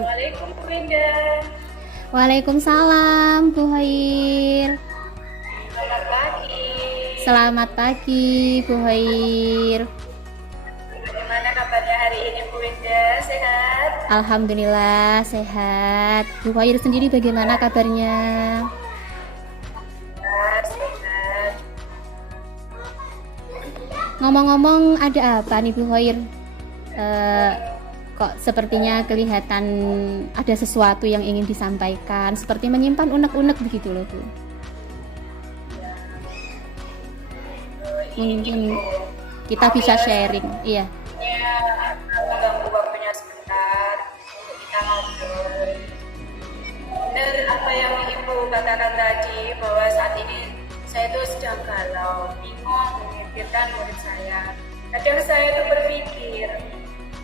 Assalamualaikum Bu Indah. Waalaikumsalam, Bu Hoir. Selamat pagi. Selamat pagi, Bu Hoir. Bagaimana kabarnya hari ini Bu Indah? Sehat? Alhamdulillah sehat. Bu Hoir sendiri bagaimana kabarnya? Sehat. Ngomong-ngomong, ada apa nih Bu Hoir? Kok sepertinya kelihatan ada sesuatu yang ingin disampaikan, seperti menyimpan unek-unek begitu loh Bu. Mungkin kita bisa sharing, iya. Ya, mengganggu waktunya sebentar untuk kita ngobrol. Benar apa yang Ibu katakan tadi, bahwa saat ini saya itu sedang galau, bingung memikirkan murid saya. Kadang saya itu berpikir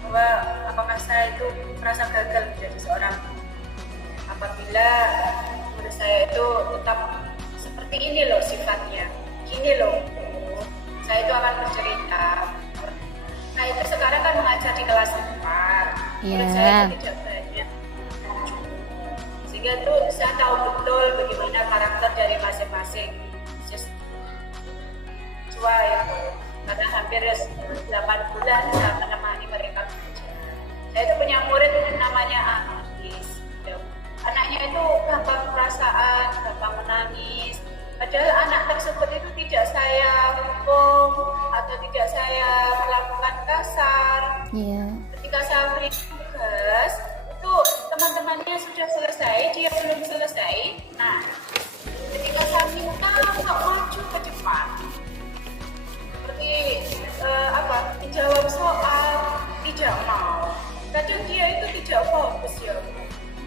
bahwa apakah saya itu merasa gagal menjadi seorang guru apabila murid saya itu tetap seperti ini loh sifatnya, gini loh. Saya itu akan bercerita. Nah itu sekarang kan mengajar di kelas 4. Menurut saya itu tidak banyak. Sehingga itu saya tahu betul bagaimana karakter dari masing-masing siswa itu. Karena hampir 8 bulan saya menemani mereka belajar. Saya itu punya murid namanya Agis. Anaknya itu gampang perasaan, gampang menangis. Padahal anak tersebut itu tidak saya hukum atau tidak saya melakukan kasar. Ketika saya beri tugas, itu teman-temannya sudah selesai, dia belum selesai. Nah, ketika saya minta kok maju ke depan, seperti dijawab soal, tidak mau. Kadang dia itu tidak fokus ya,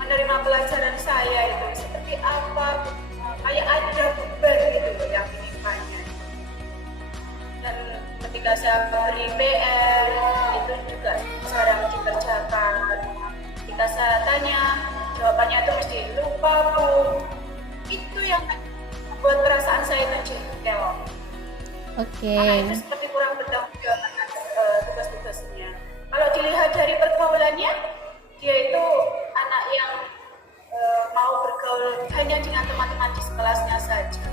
menerima pelajaran saya itu seperti apa. Kayak ada beban gitu loh yang menimpanya. Dan ketika saya beri PR itu juga jarang dikerjakan. Ketika saya tanya, jawabannya itu mesti lupa Bu. Itu yang membuat perasaan saya itu jengkel. Karena itu seperti kurang bertanggung jawab dengan tugas-tugasnya. Kalau dilihat dari pergaulannya, dia itu anak yang mau bergaul hanya dengan teman-teman di sekelasnya saja.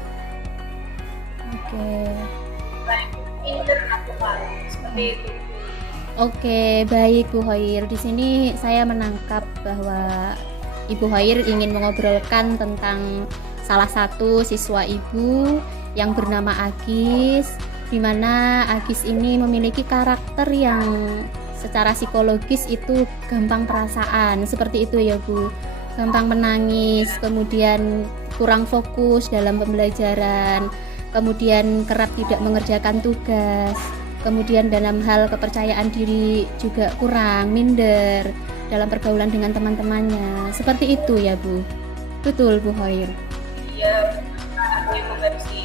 Baik, pinter aku malu seperti itu. Baik Bu Hoir. Di sini saya menangkap bahwa Ibu Hoir ingin mengobrolkan tentang salah satu siswa Ibu yang bernama Agis, di mana Agis ini memiliki karakter yang secara psikologis itu gampang perasaan, seperti itu ya Bu. Gampang menangis, kemudian kurang fokus dalam pembelajaran, kemudian kerap tidak mengerjakan tugas, kemudian dalam hal kepercayaan diri juga kurang, minder dalam pergaulan dengan teman-temannya. Seperti itu ya Bu. Betul Bu Hoir? Iya, Bu Mercy.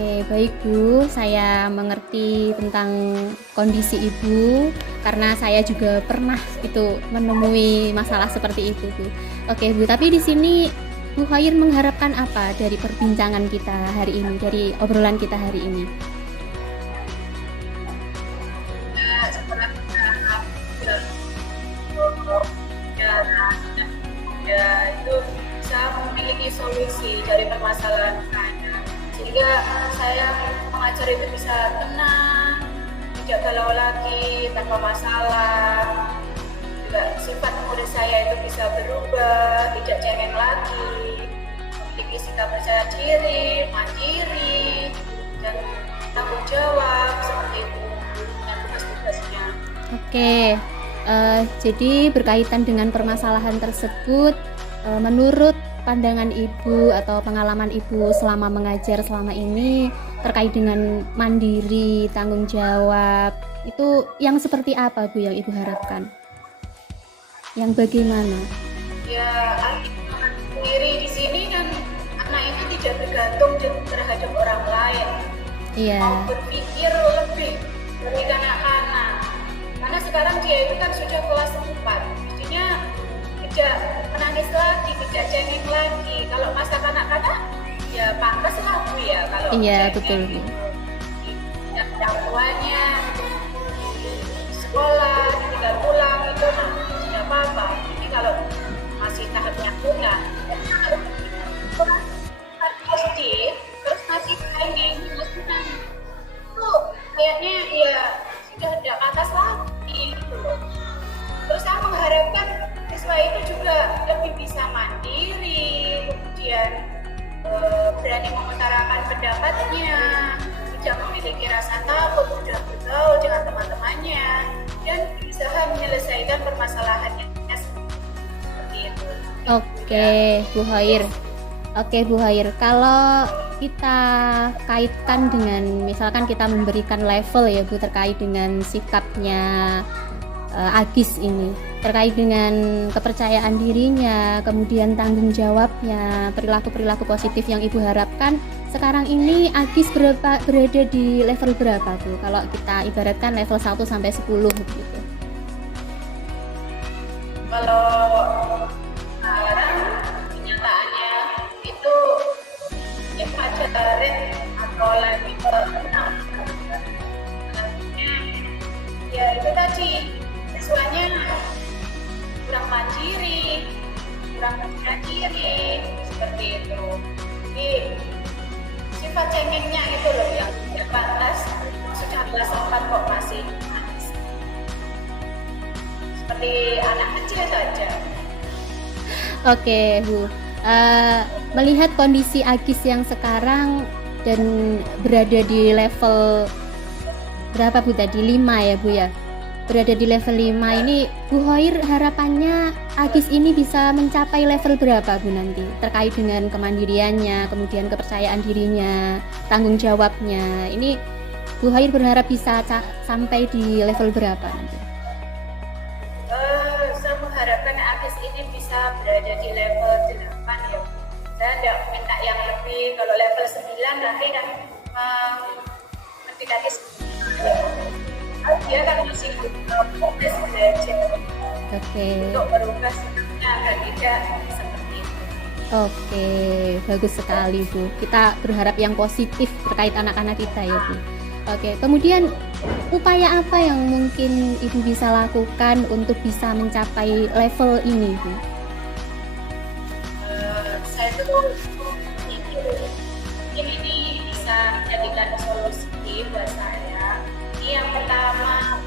Baik Bu, saya mengerti tentang kondisi Ibu karena saya juga pernah itu menemui masalah seperti itu Bu. Bu, tapi di sini Bu Hoir mengharapkan apa dari perbincangan kita hari ini, dari obrolan kita hari ini? Setelah itu saya memiliki solusi dari permasalahan saya. Sehingga saya mengajar itu bisa tenang, tidak galau lagi, tanpa masalah. Juga sifat murid saya itu bisa berubah, tidak cengeng lagi, memiliki sikap percaya diri, mandiri, dan tanggung jawab, seperti itu dengan tugas-tugasnya. Jadi berkaitan dengan permasalahan tersebut, menurut pandangan Ibu atau pengalaman Ibu selama mengajar selama ini terkait dengan mandiri, tanggung jawab, itu yang seperti apa Bu yang Ibu harapkan? Yang bagaimana? Ya, anak sendiri di sini kan anak itu tidak bergantung terhadap orang lain. Mau berpikir lebih dari anak-anak. Karena sekarang dia itu kan sudah kelas 4. Mestinya tidak menangis lagi, tidak cengeng lagi. Kalau masa kanak-kanak, ya pantas lah Bu ya. Kalau betul Bu. Yang tuanya sekolah, tinggal pulang itu sudah masyarakatnya, tidak memiliki rasa takut, mudah bergaul dengan teman-temannya, dan berusaha menyelesaikan permasalahannya seperti itu. Oke, Bu Hoir. Oke, Bu Hoir. Kalau kita kaitkan dengan misalkan kita memberikan level ya Bu terkait dengan sikapnya Agis ini, terkait dengan kepercayaan dirinya, kemudian tanggung jawabnya, perilaku-perilaku positif yang Ibu harapkan. Sekarang ini Agis berada di level berapa Bu? Kalau kita ibaratkan level 1 sampai 10 gitu. Kalau sekarang kenyataannya itu pada rate atau lagi berenang. Ya itu tadi siswanya kurang mandiri, kurang percaya diri, seperti itu. Jadi sifat cengengnya itu loh yang tidak pantas, sudah kelas 4 kok masih nangis. Seperti anak kecil saja. Oke Bu, melihat kondisi Agis yang sekarang dan berada di level berapa Bu tadi? 5 ya Bu ya? Berada di level 5 ini, Bu Hoir harapannya Agis ini bisa mencapai level berapa Bu nanti? Terkait dengan kemandiriannya, kemudian kepercayaan dirinya, tanggung jawabnya. Ini Bu Hoir berharap bisa sampai di level berapa nanti? Saya mengharapkan Agis ini bisa berada di level 8 ya. Saya tidak minta yang lebih. Kalau level 9 nanti kan mendekati dia kan masih proses belajar. Untuk berubah sikapnya agar tidak seperti itu. Oke, bagus sekali Bu. Kita berharap yang positif terkait anak-anak kita ya Bu. Oke, kemudian upaya apa yang mungkin Ibu bisa lakukan untuk bisa mencapai level ini Bu? Saya tuh ini bisa menjadikan solusi buat saya. Ini yang pertama,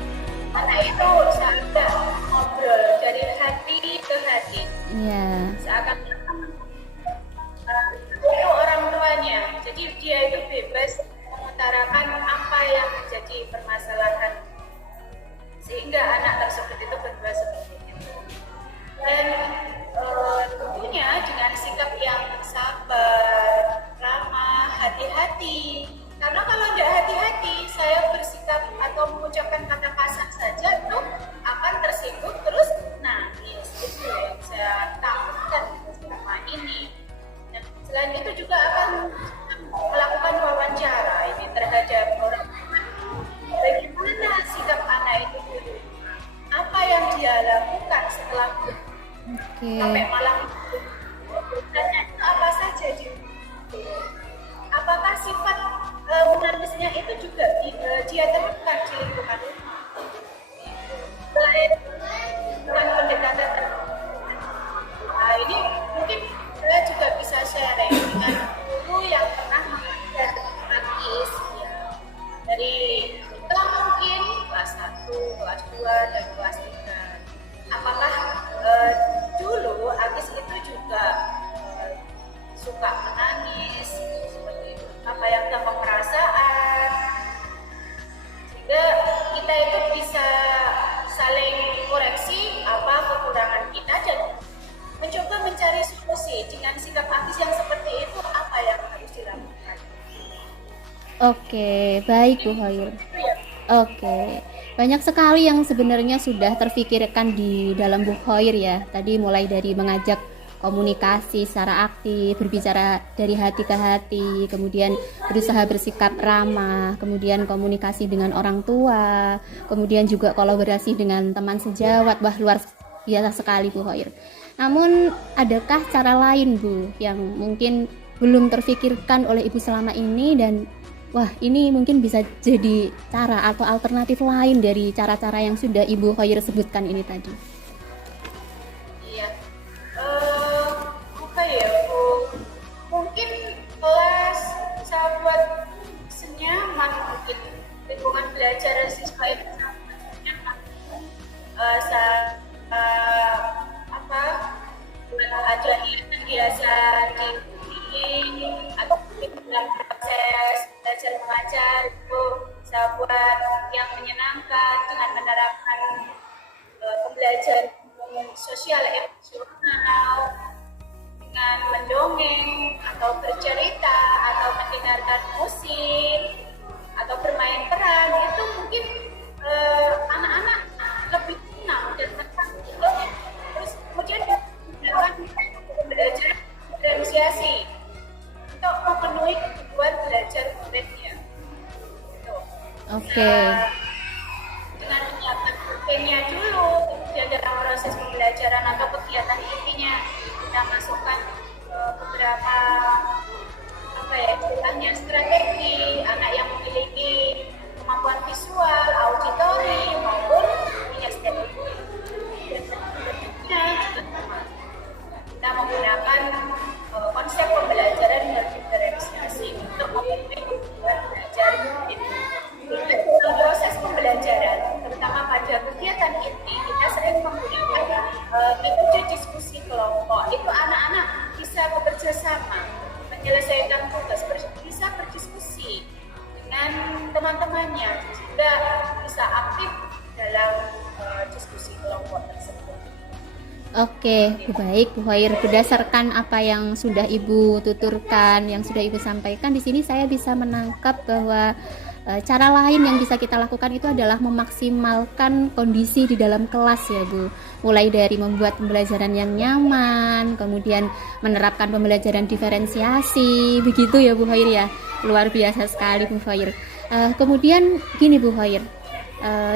anak itu seakan ngobrol dari hati ke hati. Iya. Seakan itu orang tuanya. Jadi dia itu bebas mengutarakan apa yang menjadi permasalahan, sehingga anak tersebut itu berbuat seperti itu. Dan tentunya dengan sikap yang sabar, ramah, hati-hati. Karena kalau tidak hati-hati, saya bersikap atau mengucapkan kata kasar saja itu akan tersinggung terus nangis. Itu yang saya takutkan selama ini. Dan selain itu juga akan melakukan wawancara ini terhadap orang tua. Bagaimana sikap anak itu dulu? Apa yang dia lakukan setelah sampai malam itu? Tanya itu apa saja di apakah sifat menangisnya itu juga dia terapkan di lingkungan rumah? Selain dengan pendekatan nah ini mungkin saya juga bisa sharing dengan guru yang pernah mengajar Agis ya, dari setelah mungkin kelas 1, kelas 2, dan kelas 3. Apakah dulu Agis itu juga suka menangis seperti itu, apa yang tentang perasaan, sehingga kita itu bisa saling koreksi apa kekurangan kita dan mencoba mencari solusi. Dengan sikap Agis yang seperti itu, apa yang harus dilakukan? Oke, baik Bu Hoir. Oke, banyak sekali yang sebenarnya sudah terfikirkan di dalam Bu Hoir ya. Tadi mulai dari mengajak komunikasi secara aktif, berbicara dari hati ke hati, kemudian berusaha bersikap ramah, kemudian komunikasi dengan orang tua, kemudian juga kolaborasi dengan teman sejawat. Wah, luar biasa sekali Bu Hoir. Namun adakah cara lain Bu yang mungkin belum terfikirkan oleh Ibu selama ini dan wah ini mungkin bisa jadi cara atau alternatif lain dari cara-cara yang sudah Ibu Hoir sebutkan ini tadi? Iya, apa ya Bu? Mungkin kelas saya buat senyaman, mungkin lingkungan belajar siswa itu sangat nyaman. Ada hiasan di atau dalam proses belajar mengajar itu bisa buat yang menyenangkan dengan menerapkan pembelajaran sosial emosional dengan mendongeng atau bercerita atau mendengarkan musik atau bermain peran itu mungkin anak-anak lebih tenang dan tenang gitu. Terus kemudian menggunakan pembelajaran diferensiasi untuk memenuhi kebutuhan belajar muridnya. Gitu. Oke. Dengan menyiapkan kursusnya dulu, kemudian dalam proses pembelajaran atau kegiatan intinya kita masukkan beberapa istilahnya strategi anak yang memiliki kemampuan visual, auditori maupun kinestetik. Kita menggunakan konsep pembelajaran berdiferensiasi untuk memenuhi kebutuhan belajar itu. Dalam proses pembelajaran, terutama pada kegiatan inti, kita sering menggunakan metode diskusi kelompok. Itu anak-anak bisa bekerja sama, menyelesaikan tugas, bisa berdiskusi dengan teman-temannya, juga bisa aktif dalam diskusi kelompok tersebut. Oke, baik Bu Khair. Berdasarkan apa yang sudah Ibu tuturkan, yang sudah Ibu sampaikan di sini, saya bisa menangkap bahwa cara lain yang bisa kita lakukan itu adalah memaksimalkan kondisi di dalam kelas ya Bu. Mulai dari membuat pembelajaran yang nyaman, kemudian menerapkan pembelajaran diferensiasi, begitu ya Bu Khair ya. Luar biasa sekali Bu Khair. Kemudian gini Bu Khair.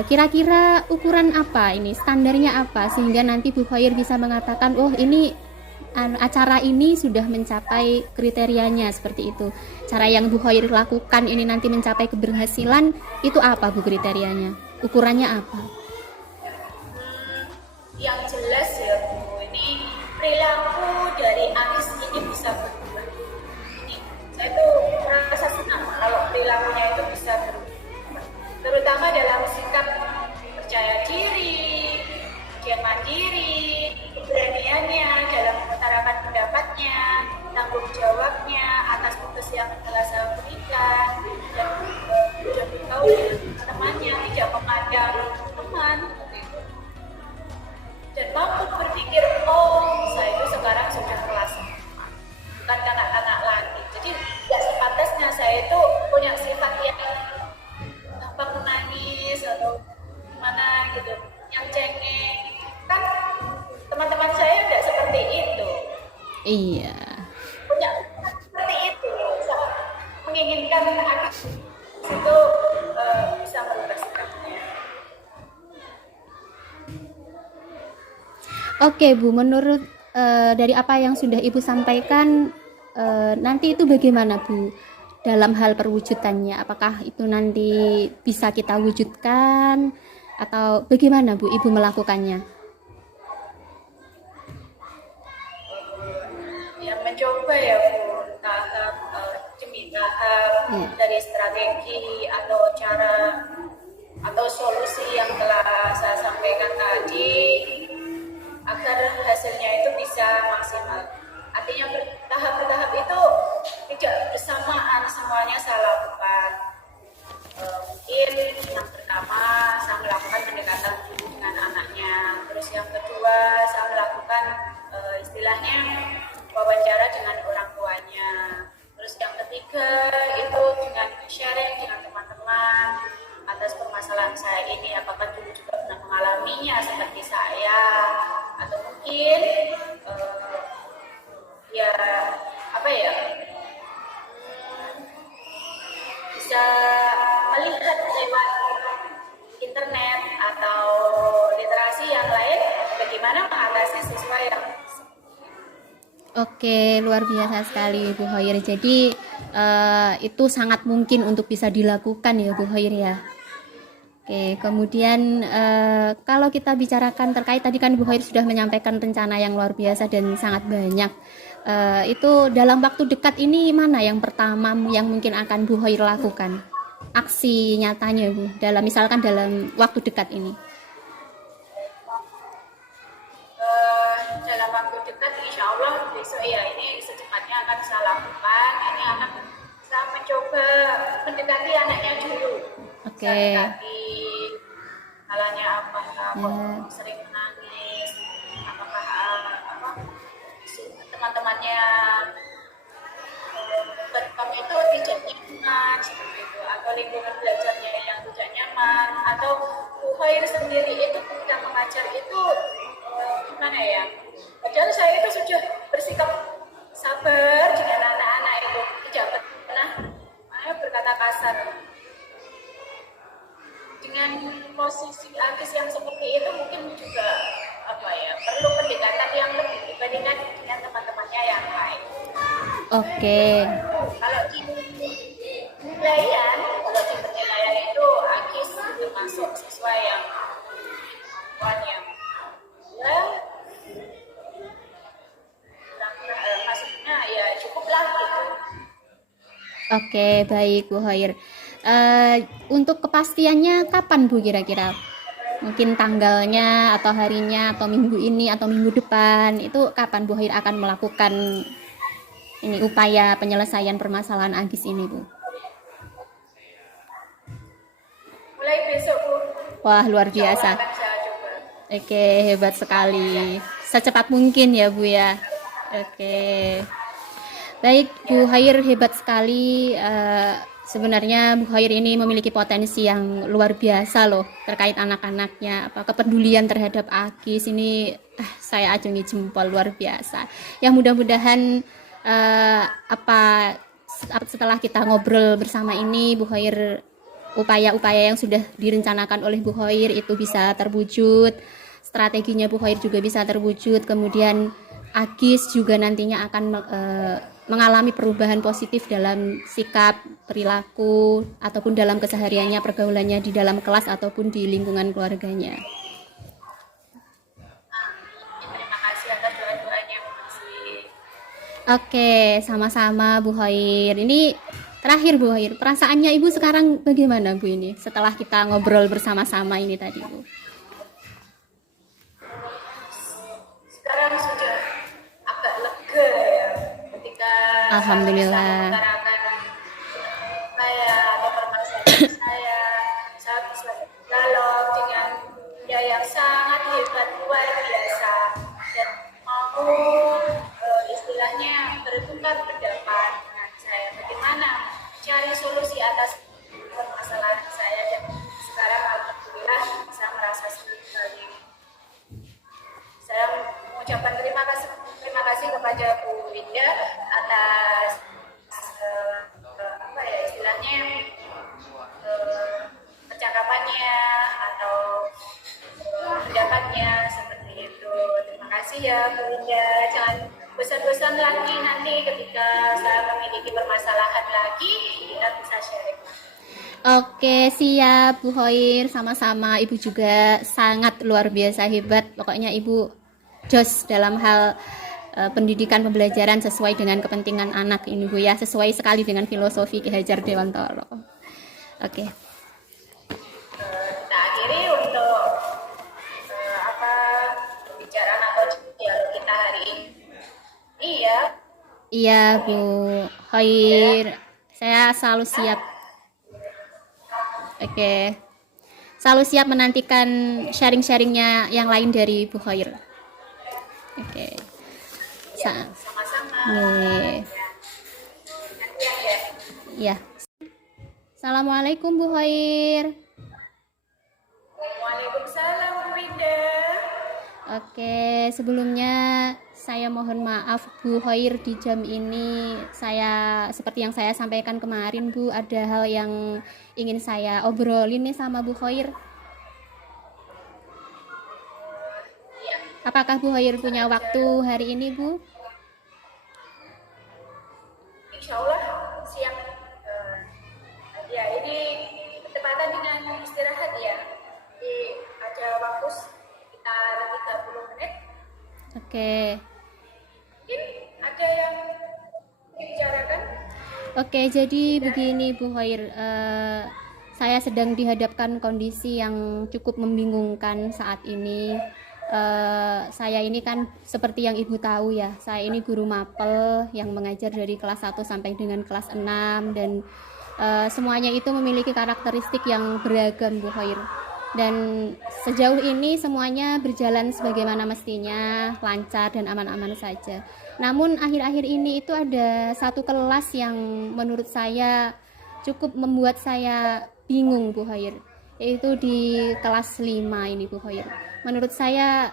Kira-kira ukuran apa ini, standarnya apa sehingga nanti Bu Khair bisa mengatakan oh ini acara ini sudah mencapai kriterianya seperti itu. Cara yang Bu Khair lakukan ini nanti mencapai keberhasilan, itu apa Bu kriterianya? Ukurannya apa? Yang jelas ya Bu, ini perilaku dari artis ini bisa berubah. Ini saya tuh merasa senang kalau perilakunya itu bisa berubah, terutama dalam sikap percaya diri, kemudian mandiri, keberaniannya dalam mengutarakan pendapatnya, tanggung jawabnya atas tugas yang telah saya berikan, dan sudah bergaul dengan temannya, tidak memandang teman, gitu. Dan mampu berpikir, oh saya itu sekarang sudah kelas 4, bukan kanak-kanak lagi. Jadi tidak sepantasnya saya itu punya sifat yang gampang menangis atau gimana gitu, yang cengeng. Kan teman-teman saya tidak seperti itu. Iya. Punya seperti itu. Saya menginginkan anak itu bisa merubah sikapnya. Oke Bu, menurut dari apa yang sudah Ibu sampaikan, nanti itu bagaimana Bu dalam hal perwujudannya? Apakah itu nanti bisa kita wujudkan atau bagaimana Bu Ibu melakukannya? Ya mencoba ya Bu, tahap demi tahap dari strategi atau cara atau solusi yang telah saya sampaikan tadi agar hasilnya itu bisa maksimal. Artinya bertahap-bertahap itu tidak bersamaan semuanya saya lakukan. Mungkin yang pertama saya melakukan pendekatan dulu dengan anaknya, terus yang kedua saya melakukan istilahnya wawancara dengan orang tuanya, terus yang ketiga itu dengan sharing dengan teman-teman atas permasalahan saya ini, apakah dulu juga pernah mengalaminya seperti saya atau mungkin ya apa ya, bisa melihat lewat internet atau literasi yang lain bagaimana mengatasi siswa yang. Oke, luar biasa sekali Bu Khair. Jadi itu sangat mungkin untuk bisa dilakukan ya Bu Khair ya. Oke, kemudian kalau kita bicarakan terkait tadi kan Bu Khair sudah menyampaikan rencana yang luar biasa dan sangat banyak. Itu dalam waktu dekat ini mana yang pertama yang mungkin akan Bu Khair lakukan? Aksi nyatanya Bu, misalkan dalam waktu dekat ini. Dalam waktu dekat insya Allah besok ya ini secepatnya akan saya lakukan. Ini akan saya mencoba mendekati anaknya dulu. Oke. Saya dekati, kalanya apa, Ya. sering menangis, apakah teman-temannya berkam itu tidak nyaman seperti itu, atau lingkungan belajarnya yang tidak nyaman, atau Bu Khair sendiri itu ketika mengajar itu gimana ya? Padahal saya itu sudah bersikap sabar dengan anak-anak itu, tidak pernah berkata kasar. Dengan posisi Agis yang seperti itu mungkin juga perlu pendekatan yang lebih dibandingkan dengan teman-temannya yang lain. Oke. Kalau di penilaian itu Agis itu masuk siswa yang kemampuan yang maksudnya ya cukuplah gitu. Oke, baik Bu Khair. Untuk kepastiannya kapan Bu kira-kira? Mungkin tanggalnya atau harinya atau minggu ini atau minggu depan itu kapan Bu Khair akan melakukan ini upaya penyelesaian permasalahan Agis ini Bu? Mulai besok Bu. Wah, luar biasa. Akan saya coba. Oke, hebat sekali. Secepat mungkin ya Bu ya. Oke. Baik, Bu Khair hebat sekali. Sebenarnya Bu Khair ini memiliki potensi yang luar biasa loh terkait anak-anaknya. Kepedulian terhadap Agis ini saya acungi jempol, luar biasa. Yang mudah-mudahan setelah kita ngobrol bersama ini Bu Khair, upaya-upaya yang sudah direncanakan oleh Bu Khair itu bisa terwujud, strateginya Bu Khair juga bisa terwujud, kemudian Agis juga nantinya akan mengalami perubahan positif dalam sikap, perilaku, ataupun dalam kesehariannya, pergaulannya di dalam kelas ataupun di lingkungan keluarganya. Terima kasih atas doa-doanya Bu Sri. Oke, sama-sama Bu Khair. Ini terakhir Bu Khair, perasaannya Ibu sekarang bagaimana Bu ini setelah kita ngobrol bersama-sama ini tadi Bu? Sekarang sudah agak lega ya ketika Alhamdulillah. saya bisa mengutarakan saya atau permasalahan saya bisa dialog dengan dia yang sangat hebat, luar biasa, dan mau istilahnya bertukar pendapat dengan saya bagaimana cari solusi atas permasalahan saya, dan sekarang alhamdulillah saya merasa senang sekali. Saya mengucapkan terima kasih kepada Bu Winda atas istilahnya percakapannya atau pendapatnya seperti itu. Terima kasih ya Bu Winda. Jangan bosan-bosan lagi nanti ketika saya memiliki permasalahan lagi kita bisa sharing. Oke, siap Bu Khair, sama-sama. Ibu juga sangat luar biasa hebat. Pokoknya Ibu jos dalam hal pendidikan pembelajaran sesuai dengan kepentingan anak ini Bu ya, sesuai sekali dengan filosofi Ki Hajar Dewantara. Oke. Nah, akhiri untuk pembicaraan atau dialog kita hari ini. Iya Bu Khair, saya selalu siap. Oke. Selalu siap menantikan sharing-sharingnya yang lain dari Bu Khair. Oke. Sama-sama. Ya. Assalamualaikum Bu Khair. Waalaikumsalam Bu Winda. Oke, sebelumnya saya mohon maaf Bu Khair, di jam ini saya seperti yang saya sampaikan kemarin Bu, ada hal yang ingin saya obrolin nih sama Bu Khair. Apakah Bu Khair punya waktu hari ini Bu? Insya Allah siang. Ya ini bertepatan dengan istirahat ya. Jadi ada waktu sekitar 30 menit. Oke. Mungkin ada yang dibicarakan? Oke, jadi begini Bu Khair, saya sedang dihadapkan kondisi yang cukup membingungkan saat ini. Saya ini kan seperti yang Ibu tahu ya, saya ini guru mapel yang mengajar dari kelas 1 sampai dengan kelas 6 dan semuanya itu memiliki karakteristik yang beragam Bu Khair. Dan sejauh ini semuanya berjalan sebagaimana mestinya, lancar dan aman-aman saja. Namun akhir-akhir ini itu ada satu kelas yang menurut saya cukup membuat saya bingung Bu Khair, yaitu di kelas 5 ini Bu Khair. Menurut saya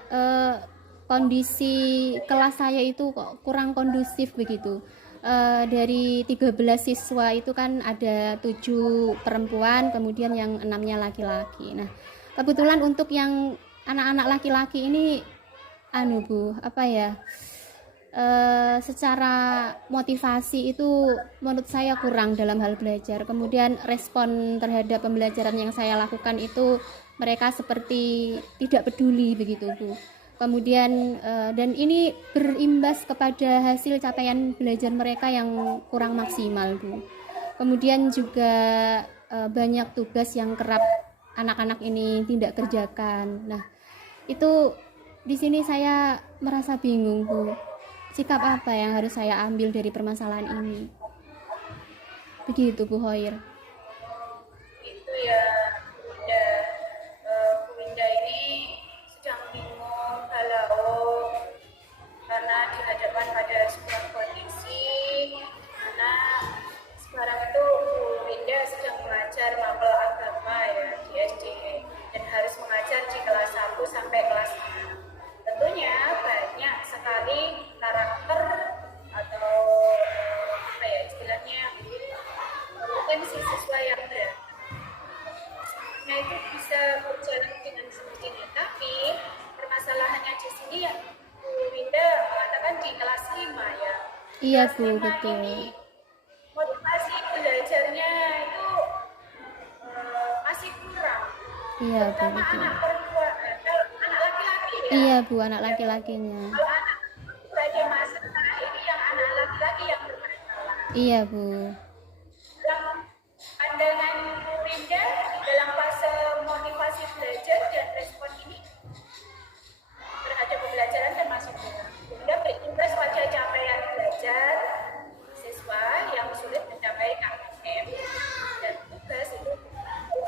kondisi kelas saya itu kok kurang kondusif begitu. Dari 13 siswa itu kan ada 7 perempuan, kemudian yang 6-nya laki-laki. Nah, kebetulan untuk yang anak-anak laki-laki ini Bu, secara motivasi itu menurut saya kurang dalam hal belajar. Kemudian respon terhadap pembelajaran yang saya lakukan itu mereka seperti tidak peduli begitu Bu. Kemudian dan ini berimbas kepada hasil capaian belajar mereka yang kurang maksimal Bu. Kemudian juga banyak tugas yang kerap anak-anak ini tidak kerjakan. Nah, itu di sini saya merasa bingung Bu. Sikap apa yang harus saya ambil dari permasalahan ini? Begitu Bu Khair. Itu ya, Bu Winda ini sedang bingung, galau, karena dihadapkan pada sebuah kondisi karena sekarang itu Bu Winda sedang mengajar mapel agama ya di SD dan harus mengajar di kelas 1 sampai kelas 6. Tentunya banyak sekali karakter atau istilahnya potensi siswa yang beragam. Nah, itu bisa berjalan dengan semestinya, tapi permasalahannya di sini ya Bu Winda mengatakan di kelas 5 ya. Iya Kelas Bu, 5 betul. ini motivasi belajarnya itu masih kurang. Iya Bu, Terutama betul. anak perempuan, anak laki-laki ya. Iya Bu, anak laki-lakinya. Kalau anak berbagai masalah ini yang anak laki-laki yang bermasalah. Iya Bu. Dalam pandangan Bu Winda dalam fase motivasi belajar dan respon ini terhadap pembelajaran termasuk Bu Winda berimbas pada capaian belajar siswa yang sulit mencapai KKM dan tugas itu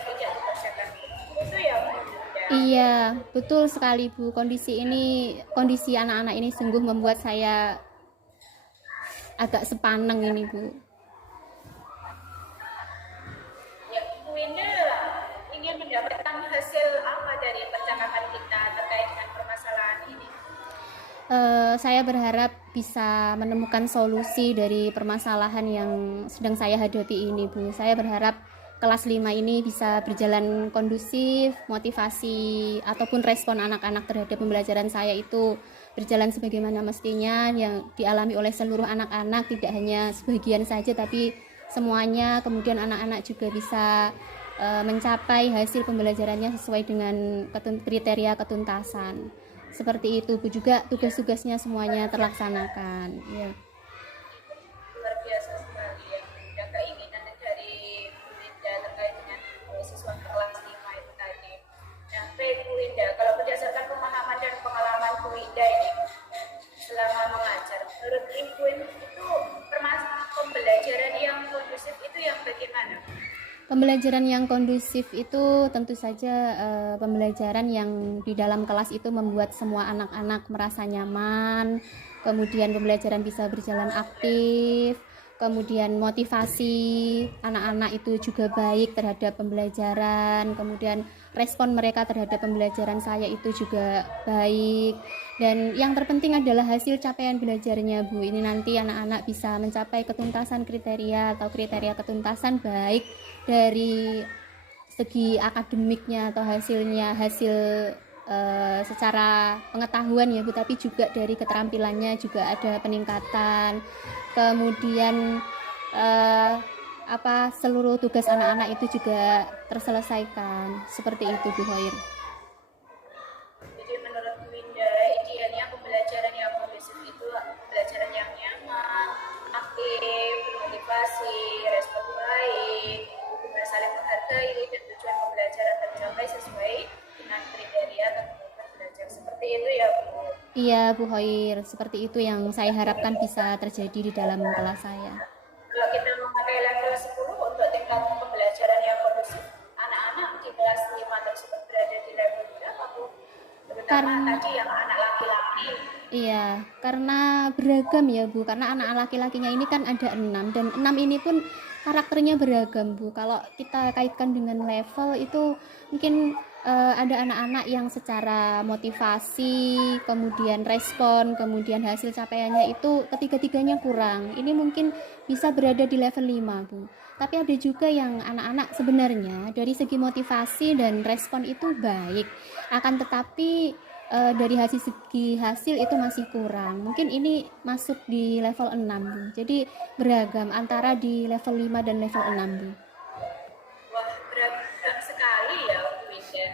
tidak dikerjakan. Itu ya Bu Winda. Iya, betul sekali Bu. Kondisi anak-anak ini sungguh membuat saya agak sepaneng ini Bu. Ya, Bu Winda ingin mendapatkan hasil apa dari percakapan kita terkait dengan permasalahan ini? Saya berharap bisa menemukan solusi dari permasalahan yang sedang saya hadapi ini Bu. Saya berharap kelas 5 ini bisa berjalan kondusif, motivasi ataupun respon anak-anak terhadap pembelajaran saya itu berjalan sebagaimana mestinya yang dialami oleh seluruh anak-anak, tidak hanya sebagian saja tapi semuanya. Kemudian anak-anak juga bisa mencapai hasil pembelajarannya sesuai dengan kriteria ketuntasan. Seperti itu Bu, juga tugas-tugasnya semuanya terlaksanakan. Ya. Luar biasa sekali ya, ada keinginan dari Bu Winda terkait dengan siswa kelas 5 itu tadi. Nah, baik Bu Winda, kalau berdasarkan pemahaman dan pengalaman Bu Winda ini selama mengajar, menurut Ibu itu permasalahan pembelajaran yang kondusif itu yang bagaimana? Pembelajaran yang kondusif itu tentu saja pembelajaran yang di dalam kelas itu membuat semua anak-anak merasa nyaman, kemudian pembelajaran bisa berjalan aktif, kemudian motivasi anak-anak itu juga baik terhadap pembelajaran, kemudian respon mereka terhadap pembelajaran saya itu juga baik, dan yang terpenting adalah hasil capaian belajarnya Bu. Ini nanti anak-anak bisa mencapai ketuntasan kriteria atau kriteria ketuntasan baik dari segi akademiknya atau hasil secara pengetahuan ya Bu, tapi juga dari keterampilannya juga ada peningkatan. Kemudian seluruh tugas anak-anak itu juga terselesaikan. Seperti itu Bu Khair. Jadi menurut Bu Winda, idealnya pembelajaran yang kondusif itu pembelajaran yang nyaman, aktif, bermotivasi, respon baik, hubungan saling menghargai, dan tujuan pembelajaran tercapai sesuai dengan kriteria ketentuan belajar seperti itu ya Bu. Iya Bu Hoir, seperti itu yang saya harapkan bisa terjadi di dalam kelas saya. Kalau kita memakai level 10 untuk tingkat pembelajaran yang kondusif, anak-anak di kelas 5 tersebut berada di level berapa Bu? Terutama tadi yang anak laki-laki. Iya, karena beragam ya Bu, karena anak laki-lakinya ini kan ada 6 dan 6 ini pun karakternya beragam Bu. Kalau kita kaitkan dengan level itu mungkin ada anak-anak yang secara motivasi, kemudian respon, kemudian hasil capaiannya itu ketiga-tiganya kurang. Ini mungkin bisa berada di level 5 Bu. Tapi ada juga yang anak-anak sebenarnya dari segi motivasi dan respon itu baik. Akan tetapi dari segi hasil itu masih kurang. Mungkin ini masuk di level 6 Bu. Jadi beragam antara di level 5 dan level 6 Bu. Wah, beragam sekali ya Bu Indah.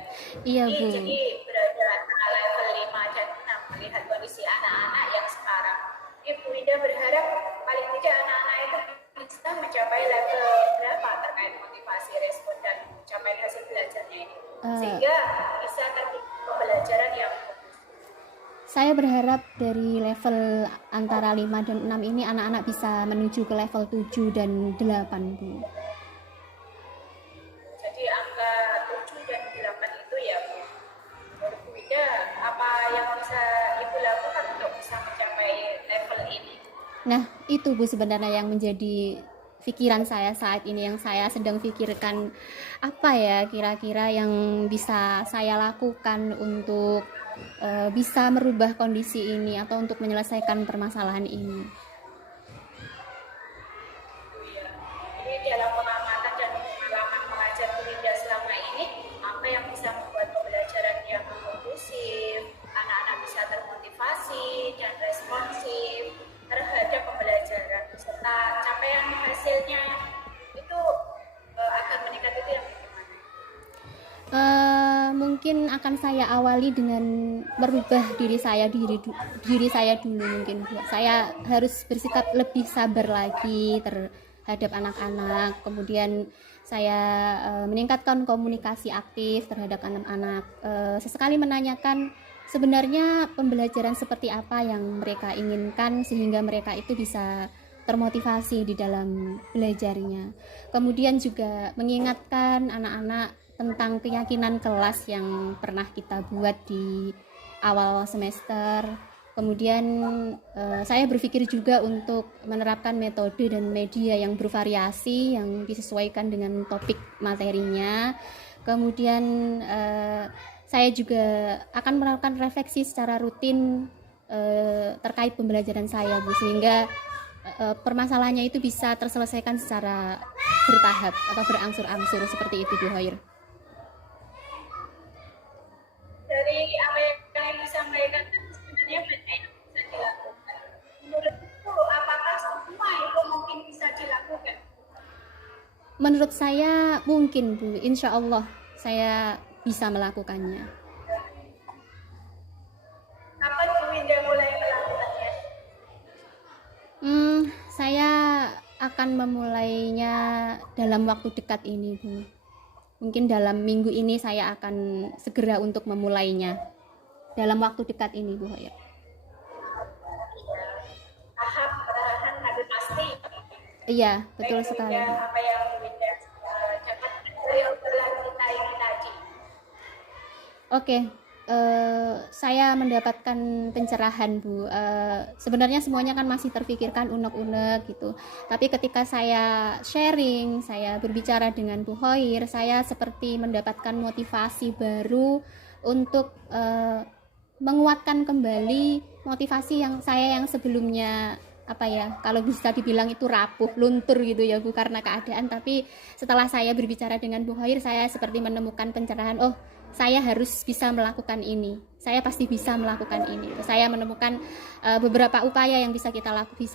Iya Bu. Jadi berada antara level 5 dan 6 melihat kondisi anak-anak yang sekarang. Ibu Indah berharap paling tidak anak-anak itu bisa mencapai level berapa terkait motivasi, respon, dan mencapai hasil belajarnya ini. Sehingga bisa terjadi pembelajaran yang saya berharap dari level antara 5 dan 6 ini anak-anak bisa menuju ke level 7 dan 8 Bu. Jadi angka 7 dan 8 itu ya Bu. Menurut Bu Ida, apa yang bisa Ibu lakukan untuk bisa mencapai level ini? Nah, itu Bu sebenarnya yang menjadi pikiran saya saat ini, yang saya sedang pikirkan apa ya kira-kira yang bisa saya lakukan untuk bisa merubah kondisi ini atau untuk menyelesaikan permasalahan ini. Ya. Jadi dalam pengamatan dan pengalaman mengajar Bu Ida selama ini, apa yang bisa membuat pembelajaran yang kondusif, anak-anak bisa termotivasi dan responsif terhadap pembelajaran serta capaian hasilnya itu akan meningkat itu yang bagaimana? Mungkin akan saya awali dengan merubah diri saya dulu mungkin Bu. Saya harus bersikap lebih sabar lagi terhadap anak-anak. Kemudian saya meningkatkan komunikasi aktif terhadap anak-anak. Sesekali menanyakan sebenarnya pembelajaran seperti apa yang mereka inginkan sehingga mereka itu bisa termotivasi di dalam belajarnya. Kemudian juga mengingatkan anak-anak tentang keyakinan kelas yang pernah kita buat di awal semester. Kemudian saya berpikir juga untuk menerapkan metode dan media yang bervariasi yang disesuaikan dengan topik materinya. Kemudian saya juga akan melakukan refleksi secara rutin terkait pembelajaran saya Bu, sehingga permasalahannya itu bisa terselesaikan secara bertahap atau berangsur-angsur seperti itu Bu Hoir. Dari apa yang Ibu sampaikan sebenarnya banyak yang bisa dilakukan. Menurut Ibu, apakah semua itu mungkin bisa dilakukan? Menurut saya mungkin Bu, insya Allah saya bisa melakukannya. Kapan Bu Indah mulai melakukannya? Saya akan memulainya dalam waktu dekat ini Bu. Mungkin dalam minggu ini saya akan segera untuk memulainya. Dalam waktu dekat ini Bu Hoir. Tahap perlahan tapi pasti. Iya, betul sekali. Apa yang Bu Indah dapat dari obrolan kita ini tadi? Oke, saya mendapatkan pencerahan Bu. Sebenarnya semuanya kan masih terfikirkan unek-unek gitu. Tapi ketika saya sharing, saya berbicara dengan Bu Hoir, saya seperti mendapatkan motivasi baru untuk menguatkan kembali motivasi yang sebelumnya apa ya, kalau bisa dibilang itu rapuh, luntur gitu ya Bu karena keadaan. Tapi setelah saya berbicara dengan Bu Hoir, saya seperti menemukan pencerahan. Oh, saya harus bisa melakukan ini. Saya pasti bisa melakukan ini. Saya menemukan beberapa upaya yang bisa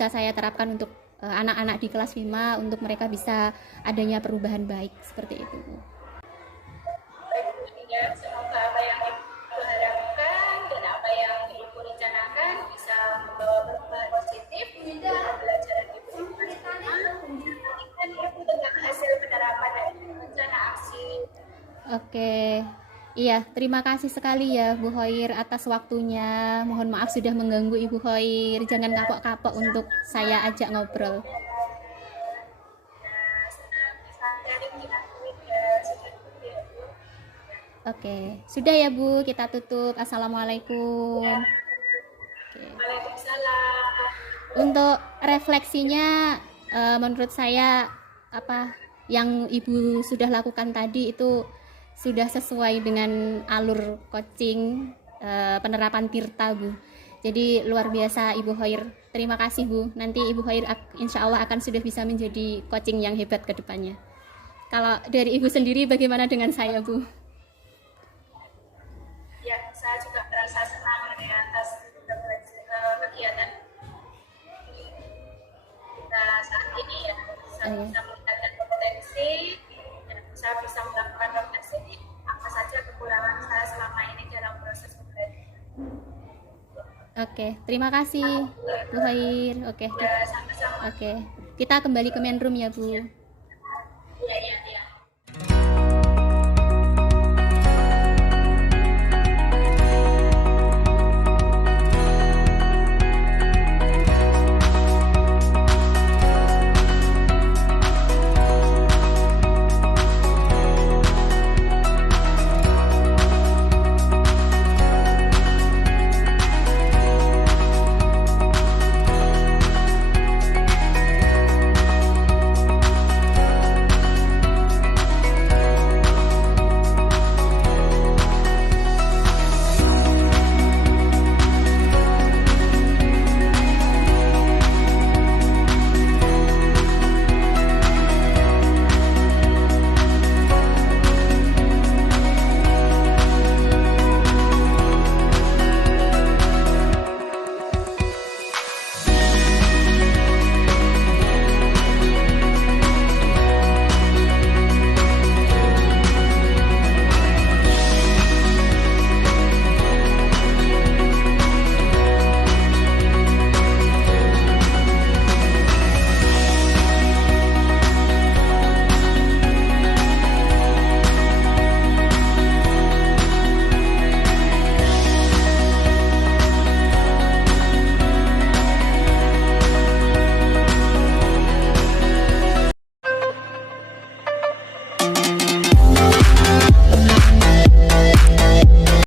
saya terapkan untuk anak-anak di kelas 5 untuk mereka bisa adanya perubahan baik seperti itu. Baik Bu Indah, semoga apa yang Ibu harapkan dan apa yang Ibu rencanakan bisa membawa perubahan positif dalam pembelajaran Ibu di kelas 5 dan Ibu tentang hasil penerapan dan rencana aksi. Oke. Iya, terima kasih sekali ya Bu Hoir atas waktunya. Mohon maaf sudah mengganggu Ibu Hoir. Jangan kapok-kapok untuk saya ajak ngobrol. Senang bisa sharing di aku ya, sudah dulu ya Bu. Oke, sudah ya Bu, kita tutup. Assalamualaikum. Ya, Oke. Waalaikumsalam. Untuk refleksinya, menurut saya apa yang Ibu sudah lakukan tadi itu sudah sesuai dengan alur coaching penerapan Tirta, Bu. Jadi luar biasa Ibu Hoir. Terima kasih Bu. Nanti Ibu Hoir insya Allah akan sudah bisa menjadi coaching yang hebat ke depannya. Kalau dari Ibu sendiri bagaimana dengan saya, Bu? Ya, saya juga merasa senang ya atas kegiatan kita saat ini ya. Bisa meningkatkan kompetensi dan saya bisa melakukan refleksi apa saja kekurangan saya selama ini dalam proses pembelajaran. Oke, terima kasih Bu Hoir. Oke, Ya, sama-sama. oke. Kita kembali ke main room ya, Bu. Ya, ya, ya.